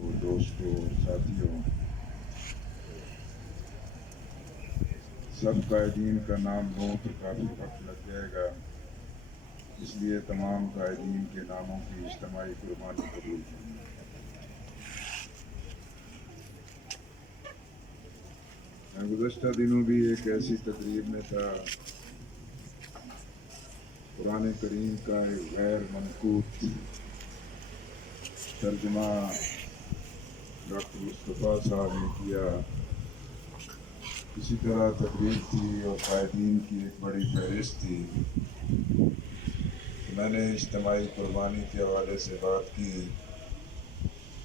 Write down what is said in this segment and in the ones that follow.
دوستوں ساتھیوں، سب قائدین کا نام لوں تو کافی وقت لگ جائے گا، اس لیے تمام قائدین کے ناموں کی اجتماعی قربانی قبول کروں گا۔ میں گزشتہ دنوں بھی ایک ایسی تقریب میں تھا، قرآن کریم کا ایک غیر منقوط ترجمہ ڈاکٹر مصطفیٰ صاحب نے کیا۔ اسی طرح تقریب تھی اور قائدین کی ایک بڑی فہرست تھی۔ میں نے اجتماعی قربانی کے حوالے سے بات کی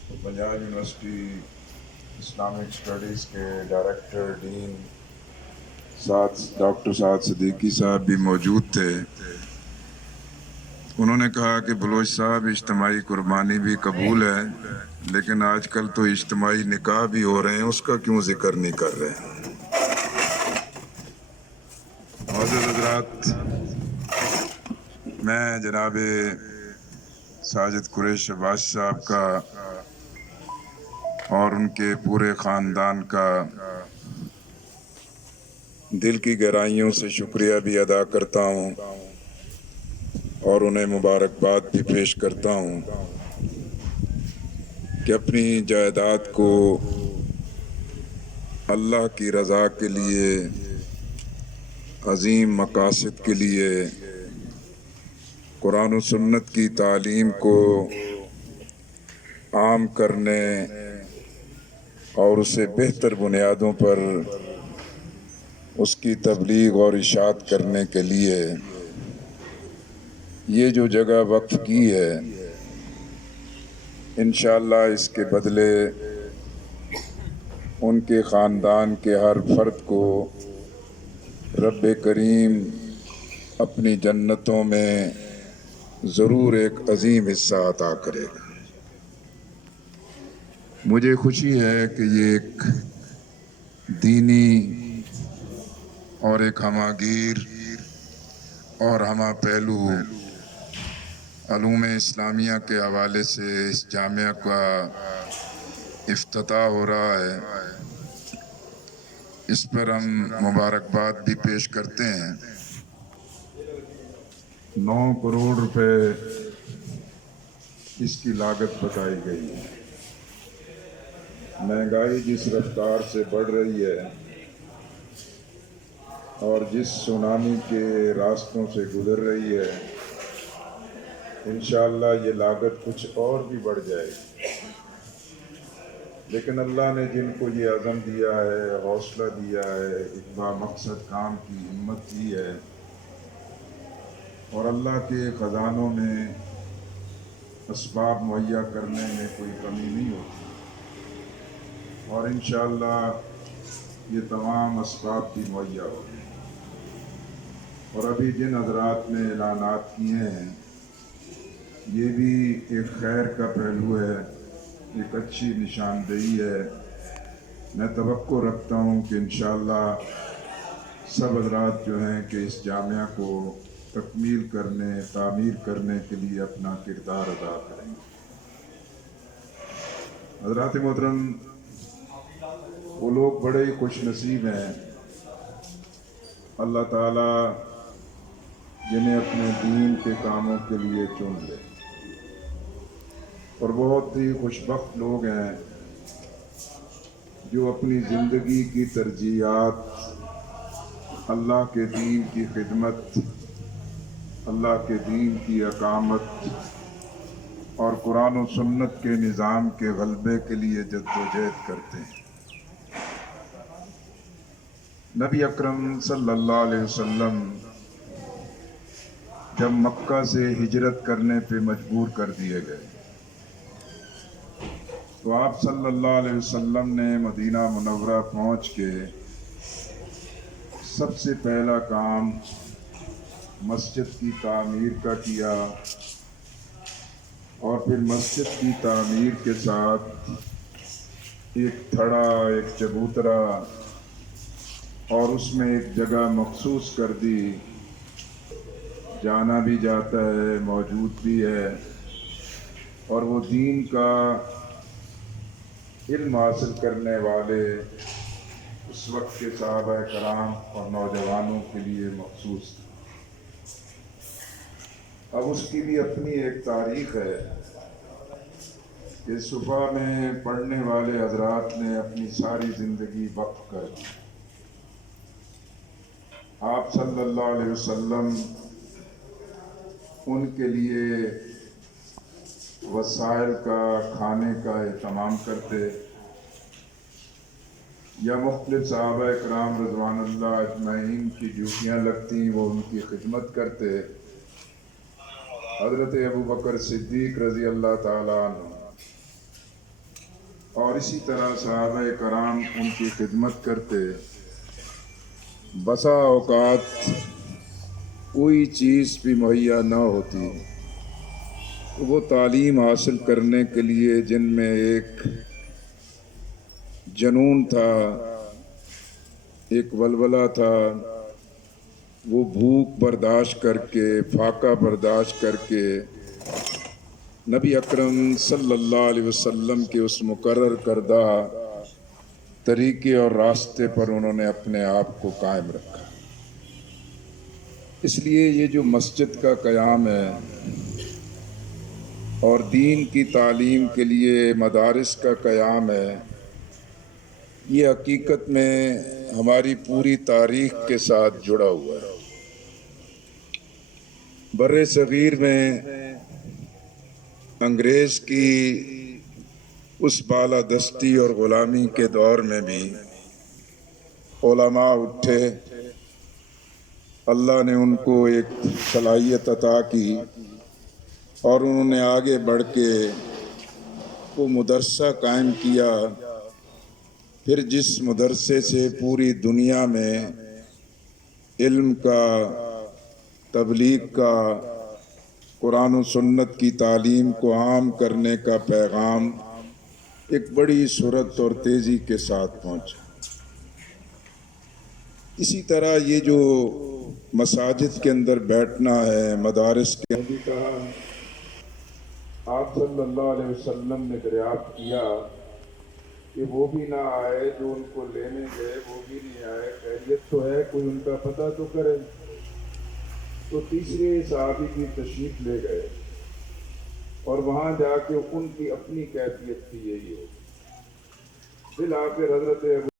تو پنجاب یونیورسٹی اسلامک اسٹڈیز کے ڈائریکٹر ڈین ڈاکٹر سعد صدیقی صاحب بھی موجود تھے۔ انہوں نے کہا کہ بلوچ صاحب اجتماعی قربانی بھی قبول ہے، لیکن آج کل تو اجتماعی نکاح بھی ہو رہے ہیں، اس کا کیوں ذکر نہیں کر رہے؟ معزز حضرات، میں جناب ساجد قریش عباس صاحب کا اور ان کے پورے خاندان کا دل کی گہرائیوں سے شکریہ بھی ادا کرتا ہوں اور انہیں مبارکباد بھی پیش کرتا ہوں کہ اپنی جائیداد کو اللہ کی رضا کے لیے، عظیم مقاصد کے لیے، قرآن و سنت کی تعلیم کو عام کرنے اور اسے بہتر بنیادوں پر اس کی تبلیغ اور اشاعت کرنے کے لیے یہ جو جگہ وقف کی ہے، انشاءاللہ اس کے بدلے ان کے خاندان کے ہر فرد کو رب کریم اپنی جنتوں میں ضرور ایک عظیم حصہ عطا کرے گا۔ مجھے خوشی ہے کہ یہ ایک دینی اور ایک ہمہ گیر اور ہمہ پہلو علوم اسلامیہ کے حوالے سے اس جامعہ کا افتتاح ہو رہا ہے۔ اس پر ہم مبارکباد بھی پیش کرتے ہیں۔ 9 کروڑ روپے اس کی لاگت بتائی گئی ہے۔ مہنگائی جس رفتار سے بڑھ رہی ہے اور جس سونامی کے راستوں سے گزر رہی ہے، انشاءاللہ یہ لاگت کچھ اور بھی بڑھ جائے گی، لیکن اللہ نے جن کو یہ عزم دیا ہے، حوصلہ دیا ہے، ایک بامقصد کام کی ہمت دی ہے، اور اللہ کے خزانوں میں اسباب مہیا کرنے میں کوئی کمی نہیں ہوتی، اور انشاءاللہ یہ تمام اسباب بھی مہیا ہوگی۔ اور ابھی جن حضرات نے اعلانات کیے ہیں، یہ بھی ایک خیر کا پہلو ہے، ایک اچھی نشاندہی ہے۔ میں توقع رکھتا ہوں کہ انشاءاللہ سب حضرات جو ہیں کہ اس جامعہ کو تکمیل کرنے، تعمیر کرنے کے لیے اپنا کردار ادا کریں گے۔ حضرات محترم، وہ لوگ بڑے ہی خوش نصیب ہیں، اللہ تعالیٰ جنہیں اپنے دین کے کاموں کے لیے چن لے، اور بہت ہی خوش بخت لوگ ہیں جو اپنی زندگی کی ترجیحات اللہ کے دین کی خدمت، اللہ کے دین کی اقامت اور قرآن و سنت کے نظام کے غلبے کے لیے جدوجہد کرتے ہیں۔ نبی اکرم صلی اللہ علیہ وسلم جب مکہ سے ہجرت کرنے پہ مجبور کر دیے گئے تو آپ صلی اللہ علیہ وسلم نے مدینہ منورہ پہنچ کے سب سے پہلا کام مسجد کی تعمیر کا کیا، اور پھر مسجد کی تعمیر کے ساتھ ایک تھڑا، ایک چبوترا اور اس میں ایک جگہ مخصوص کر دی، جانا بھی جاتا ہے، موجود بھی ہے، اور وہ دین کا علم حاصل کرنے والے اس وقت کے صحابہ کرام اور نوجوانوں کے لیے مخصوص تھا۔ اب اس کی بھی اپنی ایک تاریخ ہے کہ صبح میں پڑھنے والے حضرات نے اپنی ساری زندگی وقف کر دی۔ آپ صلی اللہ علیہ وسلم ان کے لیے وسائل کا، کھانے کا اہتمام کرتے، یا مختلف صحابہ کرام رضوان اللہ اجمعین کی ڈیوٹیاں لگتی وہ ان کی خدمت کرتے۔ حضرت ابوبکر صدیق رضی اللہ تعالیٰ عنہ اور اسی طرح صحابہ کرام ان کی خدمت کرتے۔ بسا اوقات کوئی چیز بھی مہیا نہ ہوتی، وہ تعلیم حاصل کرنے کے لیے جن میں ایک جنون تھا، ایک ولولہ تھا، وہ بھوک برداشت کر کے، فاقہ برداشت کر کے نبی اکرم صلی اللہ علیہ وسلم کے اس مقرر کردہ طریقے اور راستے پر انہوں نے اپنے آپ کو قائم رکھا۔ اس لیے یہ جو مسجد کا قیام ہے اور دین کی تعلیم کے لیے مدارس کا قیام ہے، یہ حقیقت میں ہماری پوری تاریخ کے ساتھ جڑا ہوا ہے۔ بر صغیر میں انگریز کی اس بالادستی اور غلامی کے دور میں بھی علماء اٹھے، اللہ نے ان کو ایک صلاحیت عطا کی اور انہوں نے آگے بڑھ کے وہ مدرسہ قائم کیا۔ پھر جس مدرسے سے پوری دنیا میں علم کا، تبلیغ کا، قرآن و سنت کی تعلیم کو عام کرنے کا پیغام ایک بڑی سرعت اور تیزی کے ساتھ پہنچا۔ اسی طرح یہ جو مساجد کے اندر بیٹھنا ہے، مدارس کے بھی کہا، آپ صلی اللہ علیہ وسلم نے دریافت کیا کہ وہ بھی نہ آئے جو ان کو لینے گئے، وہ بھی نہیں آئے، خیریت تو ہے، کوئی ان کا پتہ تو کرے۔ تو تیسرے صحابی کی تشریف لے گئے اور وہاں جا کے ان کی اپنی کیفیت تھی یہی ہے۔ بالآخر حضرت